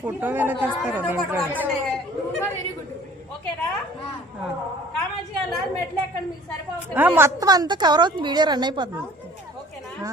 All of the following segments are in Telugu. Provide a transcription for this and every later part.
ఫోటో ఎలా తీస్తారు మొత్తం అంతా కవర్ అవుతుంది వీడియో రన్ అయిపోతుంది. ఓకేనా?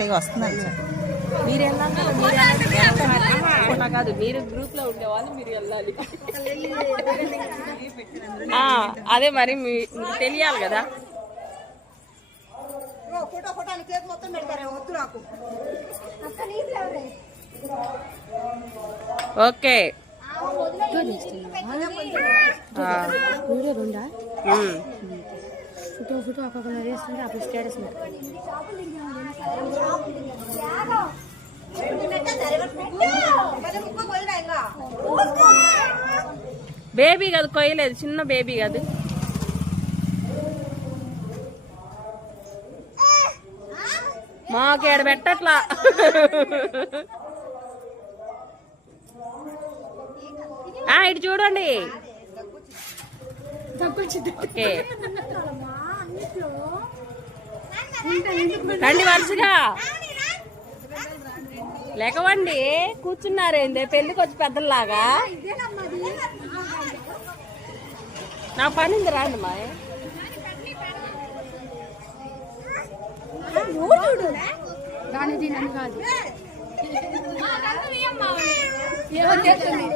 క్లారిటీగా వస్తుందండి మీరు వెళ్ళాలి కాదు. మీరు గ్రూప్లో ఉండే వాళ్ళు మీరు వెళ్ళాలి. ఆ, అదే మరి తెలియాలి కదా. ఫోటో ఫోటో కేక్ మొత్తం పెడతారే వద్దు నాకు. ఓకే. వీడియో రెండా. ఫోటో ఫోటో అక్కడ వేస్తుంటే అప్పుడు స్టేటస్ బేబీ కాదు కొయ్యలేదు చిన్న బేబీ కాదు. మాకేడ పెట్టట్లా? ఆ, ఇటు చూడండి. ఓకే. రండి వరుసగా. లేకవండి కూర్చున్నారేంది? పెళ్ళికి వచ్చి పెద్దలాగా నా పని ఉంది రాండి మా ఏమో చేస్తుంది.